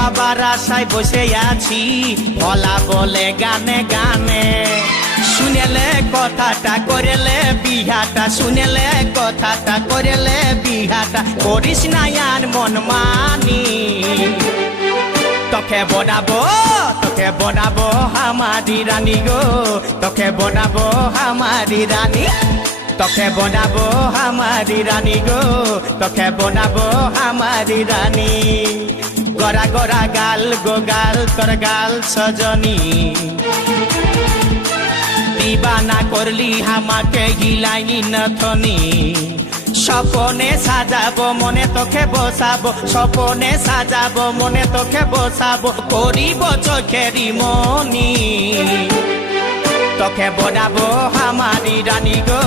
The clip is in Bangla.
পাবার আশায় বসে আছি ভোলা বলে গানে গানে শুনেলে কথাটা করেলে বিহাটা শুনেলে কথাটা করেলে বিহাটা করিস না আর মন মানি তোকে বনাবো আমারি রানী গো তোকে বনাবো আমারি রানী তোকে বনাবো আমারি রানী গো তোকে বনাবো আমারি রানী গড়া গড়া গাল গো গাল তোর গাল সজনী দিবানা করলি আমাকে গিলাইনি নথনি স্বপনে সাজাবো মনে তোকে বসাবো স্বপনে সাজাবো মনে তোকে বসাবো করিব চোখেরি মনি তোকে বনাবো আমারি রানী গো।